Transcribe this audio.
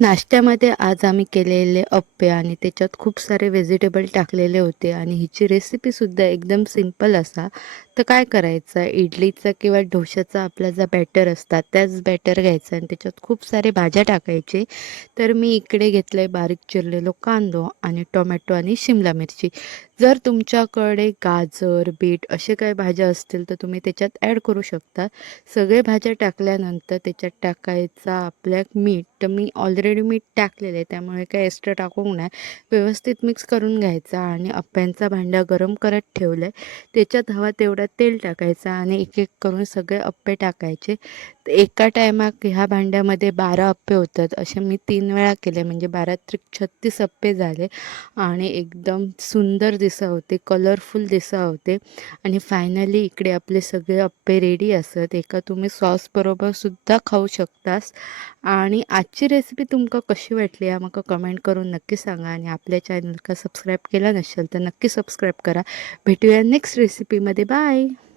नाश्त्यामध्ये आज आम्ही केलेले अप्पे आणि त्याच्यात खूप सारे व्हेजिटेबल टाकलेले होते आणि हिची रेसिपीसुद्धा एकदम सिंपल असा. तर काय करायचं, इडलीचा किंवा डोशाचा आपला जो बॅटर असतात त्याच बॅटर घ्यायचा आणि त्याच्यात खूप सारे भाज्या टाकायचे. तर मी इकडे घेतलं आहे बारीक चिरलेलो कांदो आणि टोमॅटो आणि शिमला मिरची. जर तुमच्याकडे गाजर, बीट असे काही भाज्या असतील तर तुम्ही त्याच्यात ॲड करू शकता. सगळे भाज्या टाकल्यानंतर त्याच्यात टाकायचा आपल्या मीठ. तर मी ऑलरेडी मीठ टाकलेलं आहे त्यामुळे काही एक्स्ट्रा टाकू नाही. व्यवस्थित मिक्स करून घ्यायचा आणि अप्प्यांचा भांडा गरम करत ठेवलं आहे. त्याच्यात हवा तेवढं तेल टाकायचं आणि एक एक करून सगळे अप्पे टाकायचे. तर एका टायमात ह्या भांड्यामध्ये 12 अप्पे होतात. असे मी 3 वेळा केले म्हणजे 12 त्रिक 36 अप्पे झाले आणि एकदम सुंदर दिसा होते, कलरफुल दिसा होते. आणि फायनली इकडे आपले सगळे अप्पे रेडी असत. एका तुम्ही सॉसबरोबर सुद्धा खाऊ शकतास. आणि आजची रेसिपी तुमका कशी वाटली या म्हाका कमेंट करून नक्की सांगा आणि आपल्या चॅनलका सबस्क्राईब केला नसेल तर नक्की सबस्क्राईब करा. भेटूया नेक्स्ट रेसिपीमध्ये. बाय.